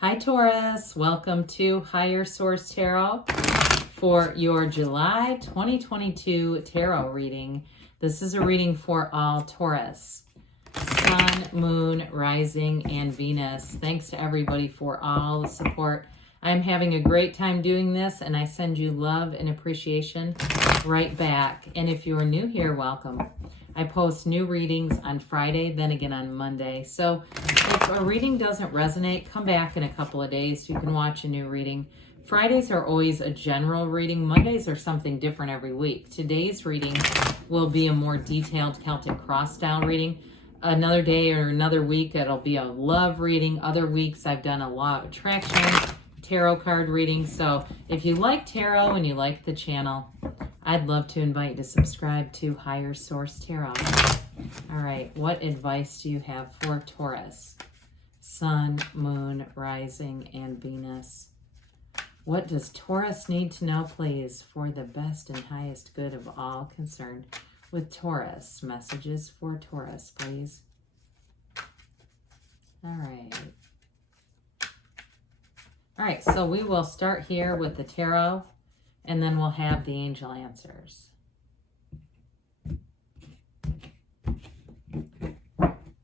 Hi Taurus, welcome to Higher Source Tarot for your July 2022 tarot reading. This is a reading for all Taurus, Sun, Moon, Rising, and Venus. Thanks to everybody for all the support. I'm having a great time doing this, and I send you love and appreciation right back. And if you are new here, welcome. I post new readings on Friday, then again on Monday. So if a reading doesn't resonate, come back in a couple of days so you can watch a new reading. Fridays are always a general reading. Mondays are something different every week. Today's reading will be a more detailed Celtic cross style reading. Another day or another week, it'll be a love reading. Other weeks, I've done a law of attraction tarot card reading. So if you like tarot and you like the channel, I'd love to invite you to subscribe to Higher Source Tarot. All right, what advice do you have for Taurus? Sun, Moon, Rising, and Venus. What does Taurus need to know, please, for the best and highest good of all concerned with Taurus? Messages for Taurus, please. All right. All right, so we will start here with the tarot, and then we'll have the angel answers.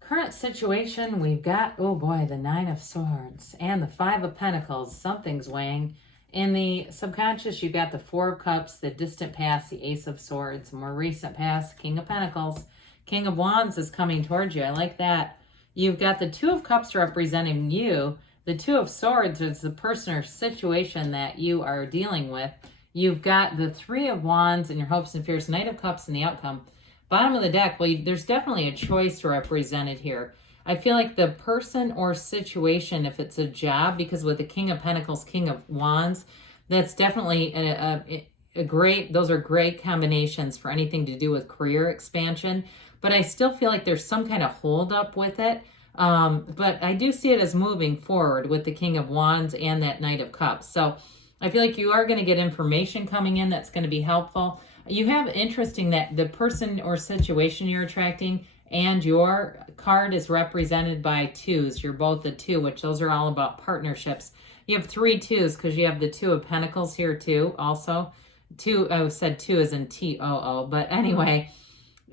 Current situation, we've got, oh boy, the Nine of Swords and the Five of Pentacles. Something's weighing. In the subconscious, you've got the Four of Cups, the distant past, the Ace of Swords, more recent past, King of Pentacles. King of Wands is coming towards you. I like that. You've got the Two of Cups representing you. The Two of Swords is the person or situation that you are dealing with. You've got the Three of Wands and your hopes and fears, Knight of Cups and the outcome. Bottom of the deck, well, there's definitely a choice represented here. I feel like the person or situation, if it's a job, because with the King of Pentacles, King of Wands, that's definitely a great, those are great combinations for anything to do with career expansion. But I still feel like there's some kind of hold up with it. But I do see it as moving forward with the King of Wands and that Knight of Cups. So I feel like you are going to get information coming in that's going to be helpful. You have interesting that the person or situation you're attracting and your card is represented by twos. You're both a two, which those are all about partnerships. You have three twos because you have the Two of Pentacles here too. Also, two, I said two as in T-O-O, but anyway.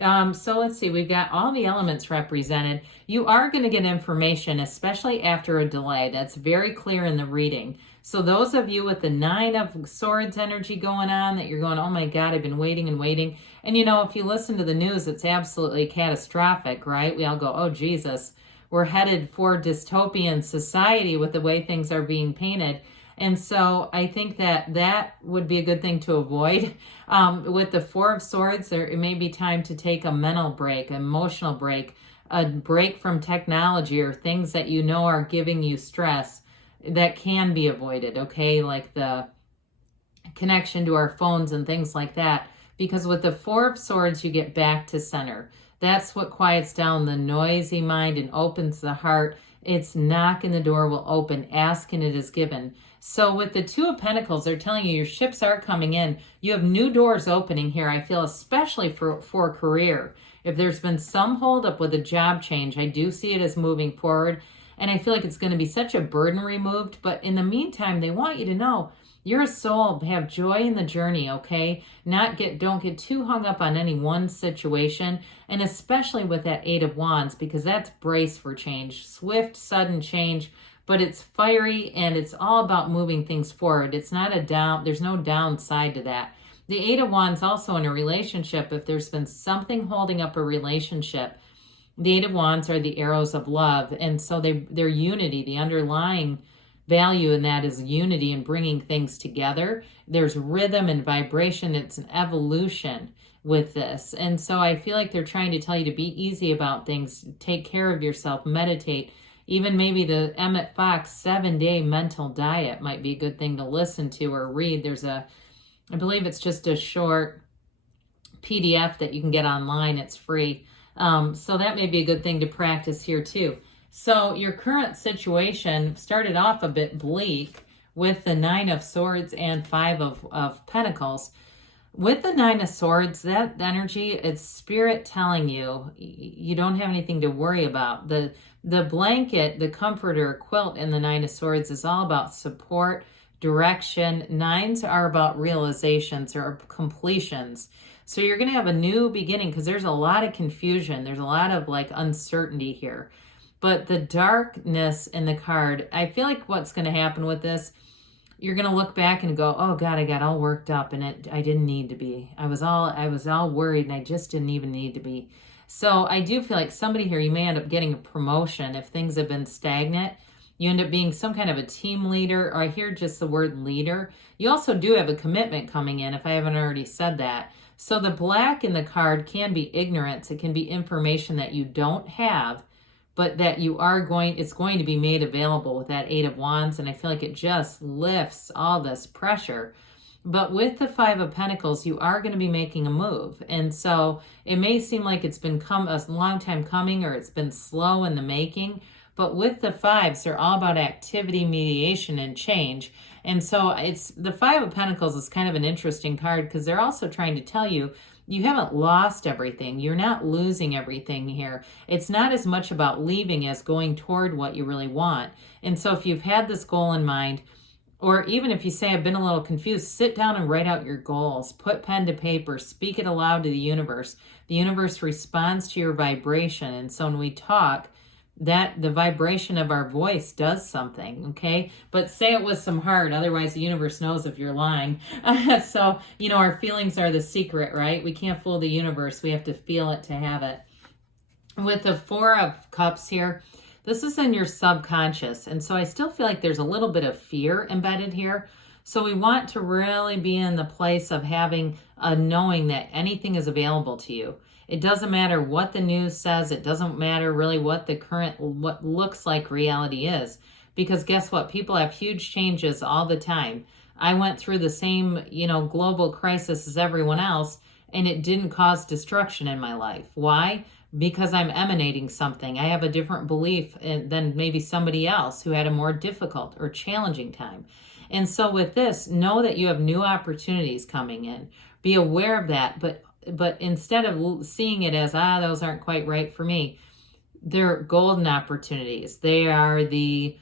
So let's see, we've got all the elements represented. You are going to get information, especially after a delay. That's very clear in the reading. So those of you with the Nine of Swords energy going on, that you're going, oh my God, I've been waiting and waiting. And you know, if you listen to the news, it's absolutely catastrophic, right? We all go, oh Jesus, we're headed for dystopian society with the way things are being painted. And so I think that that would be a good thing to avoid. With the Four of Swords, it may be time to take a mental break, an emotional break, a break from technology or things that you know are giving you stress that can be avoided, okay? Like the connection to our phones and things like that. Because with the Four of Swords, you get back to center. That's what quiets down the noisy mind and opens the heart. It's knocking, the door will open, ask and it is given. So with the Two of Pentacles, they're telling you your ships are coming in. You have new doors opening here, I feel, especially for career. If there's been some holdup with a job change, I do see it as moving forward. And I feel like it's going to be such a burden removed. But in the meantime, they want you to know you're a soul. Have joy in the journey, okay? Don't get too hung up on any one situation. And especially with that Eight of Wands, because that's brace for change. Swift, sudden change. But it's fiery and it's all about moving things forward. It's not a down, there's no downside to that. The Eight of Wands also in a relationship, if there's been something holding up a relationship, the Eight of Wands are the arrows of love. And so they're unity. The underlying value in that is unity and bringing things together. There's rhythm and vibration. It's an evolution with this. And so I feel like they're trying to tell you to be easy about things, take care of yourself, meditate. Even maybe the Emmett Fox 7-day mental diet might be a good thing to listen to or read. There's I believe it's just a short PDF that you can get online. It's free. So that may be a good thing to practice here too. So your current situation started off a bit bleak with the Nine of Swords and Five of Pentacles. With the Nine of Swords, that energy, it's spirit telling you you don't have anything to worry about. The blanket, the comforter, quilt in the Nine of Swords is all about support, direction. Nines are about realizations or completions. So you're going to have a new beginning because there's a lot of confusion. There's a lot of like uncertainty here. But the darkness in the card, I feel like what's going to happen with this, you're going to look back and go, oh God, I got all worked up and I didn't need to be. I was all worried and I just didn't even need to be. So I do feel like somebody here, you may end up getting a promotion if things have been stagnant. You end up being some kind of a team leader, or I hear just the word leader. You also do have a commitment coming in, if I haven't already said that. So the black in the card can be ignorance. It can be information that you don't have, but that you are going, it's going to be made available with that Eight of Wands. And I feel like it just lifts all this pressure. But with the Five of Pentacles, you are going to be making a move. And so it may seem like it's been a long time coming, or it's been slow in the making. But with the fives, they're all about activity, mediation, and change. And so it's the Five of Pentacles is kind of an interesting card because they're also trying to tell you, you haven't lost everything. You're not losing everything here. It's not as much about leaving as going toward what you really want. And so if you've had this goal in mind, or even if you say, I've been a little confused, sit down and write out your goals. Put pen to paper. Speak it aloud to the universe. The universe responds to your vibration. And so when we talk, that the vibration of our voice does something, okay? But say it with some heart, otherwise the universe knows if you're lying. So, our feelings are the secret, right? We can't fool the universe. We have to feel it to have it. With the Four of Cups here, this is in your subconscious. And so I still feel like there's a little bit of fear embedded here. So we want to really be in the place of having a knowing that anything is available to you. It doesn't matter what the news says. It doesn't matter really what what looks like reality is. Because guess what? People have huge changes all the time. I went through the same, global crisis as everyone else, and it didn't cause destruction in my life. Why? Because I'm emanating something. I have a different belief than maybe somebody else who had a more difficult or challenging time. And so with this, know that you have new opportunities coming in. Be aware of that, but instead of seeing it as, those aren't quite right for me, they're golden opportunities. They are the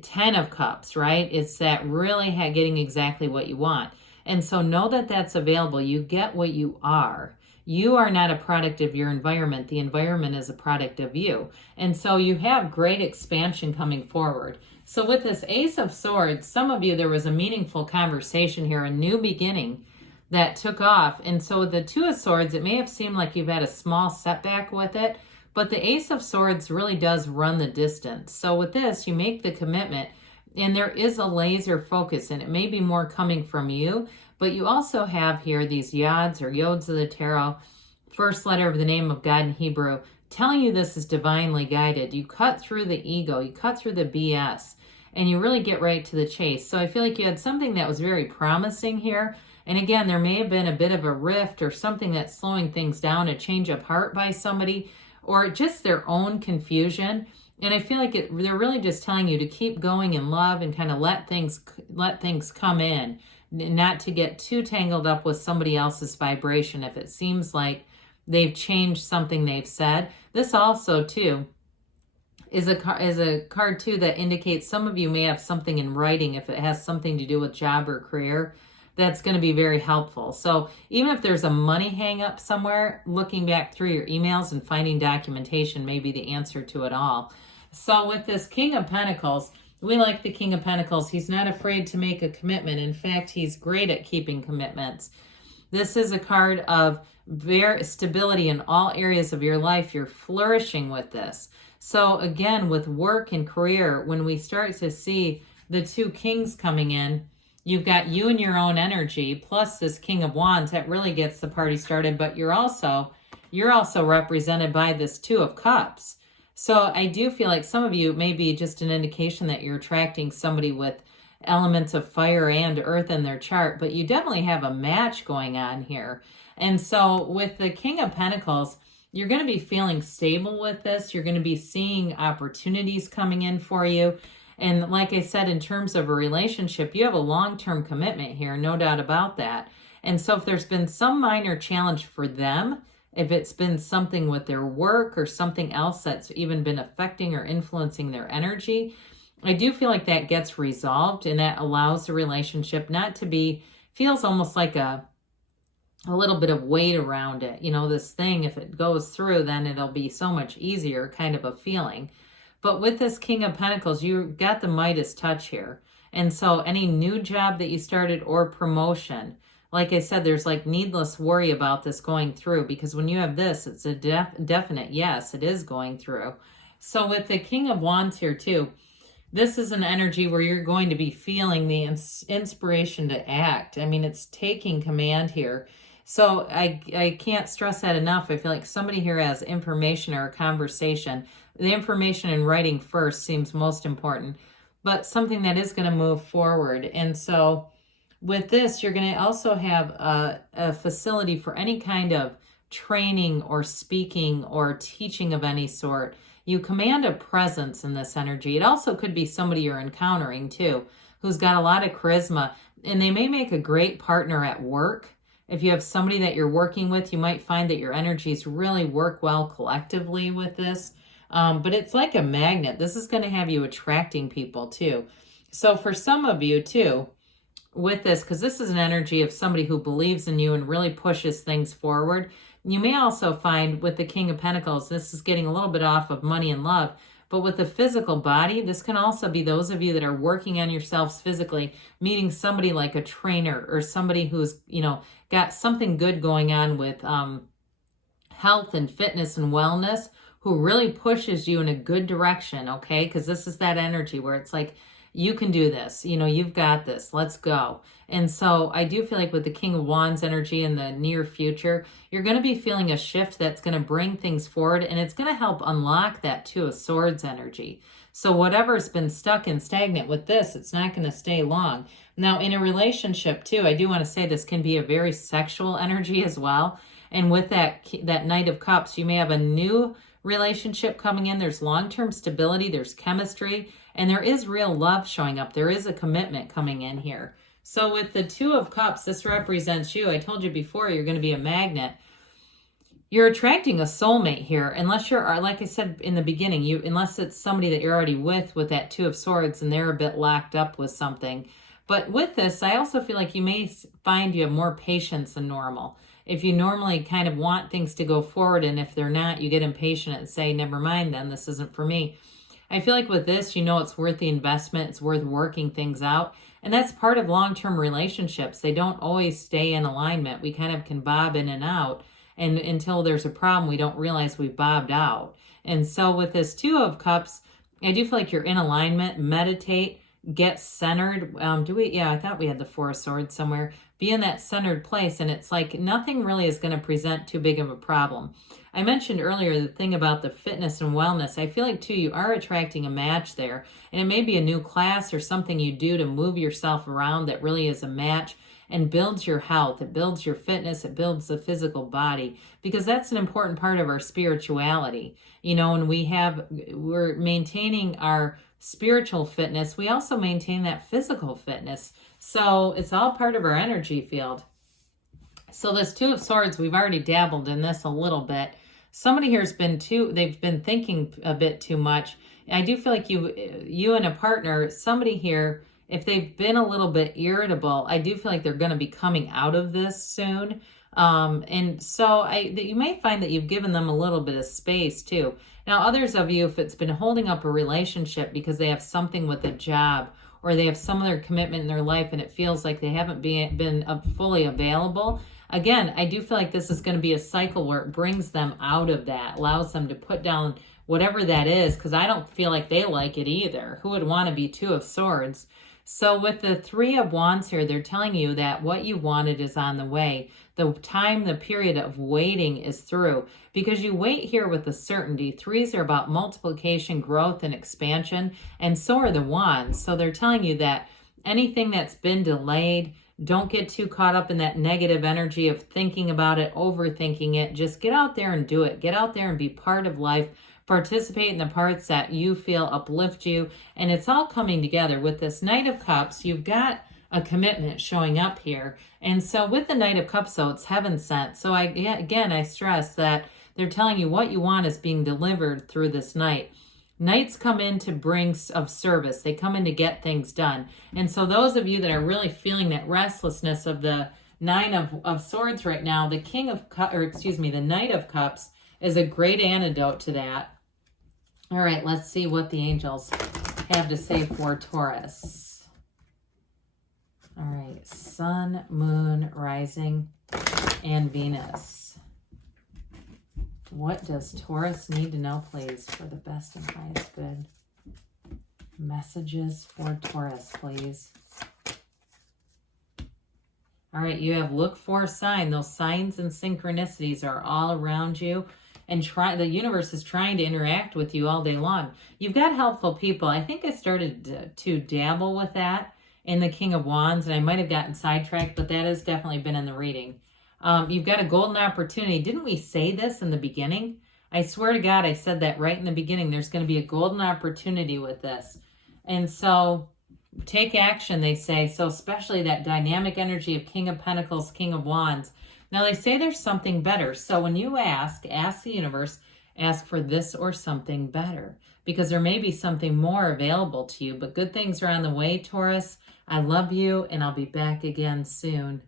10 of Cups, right? It's that really getting exactly what you want. And so know that that's available. You get what you are. You are not a product of your environment. The environment is a product of you. And so you have great expansion coming forward. So with this Ace of Swords, some of you, there was a meaningful conversation here, a new beginning that took off. And so with the Two of Swords, it may have seemed like you've had a small setback with it, but the Ace of Swords really does run the distance. So with this, you make the commitment, and there is a laser focus, and it may be more coming from you, but you also have here these yods or yods of the tarot, first letter of the name of God in Hebrew, telling you this is divinely guided. You cut through the ego, you cut through the BS, and you really get right to the chase. So I feel like you had something that was very promising here. And again, there may have been a bit of a rift or something that's slowing things down, a change of heart by somebody, or just their own confusion. And I feel like they're really just telling you to keep going in love and kind of let things come in, not to get too tangled up with somebody else's vibration if it seems like they've changed something they've said. This also, too, is a card, too, that indicates some of you may have something in writing if it has something to do with job or career. That's going to be very helpful. So even if there's a money hang up somewhere, looking back through your emails and finding documentation may be the answer to it all. So with this King of Pentacles, we like the King of Pentacles. He's not afraid to make a commitment. In fact, he's great at keeping commitments. This is a card of very stability in all areas of your life. You're flourishing with this. So again, with work and career, when we start to see the two kings coming in, you've got you and your own energy, plus this King of Wands that really gets the party started, but you're also represented by this Two of Cups. So I do feel like some of you may be just an indication that you're attracting somebody with elements of fire and earth in their chart, but you definitely have a match going on here. And so with the King of Pentacles, you're going to be feeling stable with this. You're going to be seeing opportunities coming in for you. And like I said, in terms of a relationship, you have a long-term commitment here, no doubt about that. And so if there's been some minor challenge for them, if it's been something with their work or something else that's even been affecting or influencing their energy, I do feel like that gets resolved, and that allows the relationship not to be, feels almost like a little bit of weight around it. You know, this thing, if it goes through, then it'll be so much easier kind of a feeling. But with this King of Pentacles, you got the Midas touch here. And so any new job that you started or promotion, like I said, there's like needless worry about this going through, because when you have this, it's a definite yes, it is going through. So with the King of Wands here too, this is an energy where you're going to be feeling the inspiration to act. I mean, it's taking command here. So I can't stress that enough. I feel like somebody here has information or a conversation. The information in writing first seems most important, but something that is going to move forward. And so with this, you're going to also have a facility for any kind of training or speaking or teaching of any sort. You command a presence in this energy. It also could be somebody you're encountering too, who's got a lot of charisma, and they may make a great partner at work. If you have somebody that you're working with, you might find that your energies really work well collectively with this. But it's like a magnet. This is going to have you attracting people too. So for some of you too, with this, because this is an energy of somebody who believes in you and really pushes things forward, you may also find with the King of Pentacles, this is getting a little bit off of money and love, but with the physical body, this can also be those of you that are working on yourselves physically, meeting somebody like a trainer or somebody who's, you know, got something good going on with health and fitness and wellness, who really pushes you in a good direction, okay? Because this is that energy where it's like, you can do this, you know, you've got this, let's go. And so I do feel like with the King of Wands energy in the near future, you're going to be feeling a shift that's going to bring things forward, and it's going to help unlock that Two of Swords energy. So whatever's been stuck and stagnant with this, it's not going to stay long. Now in a relationship too, I do want to say this can be a very sexual energy as well. And with that Knight of Cups, you may have a new relationship coming in. There's long-term stability, there's chemistry, and there is real love showing up. There is a commitment coming in here. So with the Two of Cups, this represents you. I told you before, you're going to be a magnet. You're attracting a soulmate here, unless you're, like I said in the beginning, unless it's somebody that you're already with that Two of Swords and they're a bit locked up with something. But with this, I also feel like you may find you have more patience than normal. If you normally kind of want things to go forward, and if they're not, you get impatient and say, never mind then, this isn't for me. I feel like with this, you know it's worth the investment. It's worth working things out. And that's part of long-term relationships. They don't always stay in alignment. We kind of can bob in and out. And until there's a problem, we don't realize we've bobbed out. And so with this Two of Cups, I do feel like you're in alignment. Meditate. Get centered. I thought we had the Four of Swords somewhere. Be in that centered place, and it's like nothing really is going to present too big of a problem. I mentioned earlier the thing about the fitness and wellness. I feel like too, you are attracting a match there, and it may be a new class or something you do to move yourself around that really is a match and builds your health. It builds your fitness. It builds the physical body, because that's an important part of our spirituality. You know, when we're maintaining our spiritual fitness, we also maintain that physical fitness. So it's all part of our energy field. So this Two of Swords, we've already dabbled in this a little bit. Somebody here has been they've been thinking a bit too much. I do feel like you and a partner, somebody here, if they've been a little bit irritable, I do feel like they're going to be coming out of this soon. And so you may find that you've given them a little bit of space too. Now, others of you, if it's been holding up a relationship because they have something with a job or they have some other commitment in their life and it feels like they haven't been fully available, again, I do feel like this is going to be a cycle where it brings them out of that, allows them to put down whatever that is, because I don't feel like they like it either. Who would want to be Two of Swords? So with the Three of Wands here, they're telling you that what you wanted is on the way. The period of waiting is through, because you wait here with the certainty. Threes are about multiplication, growth, and expansion, and so are the Wands. So they're telling you that anything that's been delayed, don't get too caught up in that negative energy of thinking about it, overthinking it. Just get out there and do it. Get out there and be part of life. Participate in the parts that you feel uplift you, and it's all coming together. With this Knight of Cups, you've got a commitment showing up here. And so with the Knight of Cups, though, it's heaven sent. So I stress that they're telling you what you want is being delivered through this night. Knights come in to bring of service. They come in to get things done. And so those of you that are really feeling that restlessness of the Nine of Swords right now, the the Knight of Cups is a great antidote to that. All right, let's see what the angels have to say for Taurus. All right, Sun, Moon, Rising, and Venus. What does Taurus need to know, please, for the best and highest good? Messages for Taurus, please. All right, you have look for a sign. Those signs and synchronicities are all around you. And the universe is trying to interact with you all day long. You've got helpful people. I think I started to dabble with that in the King of Wands, and I might have gotten sidetracked, but that has definitely been in the reading. You've got a golden opportunity. Didn't we say this in the beginning? I swear to God, I said that right in the beginning. There's going to be a golden opportunity with this. And so take action, they say. So especially that dynamic energy of King of Pentacles, King of Wands. Now, they say there's something better. So when you ask the universe, ask for this or something better, because there may be something more available to you. But good things are on the way, Taurus. I love you, and I'll be back again soon.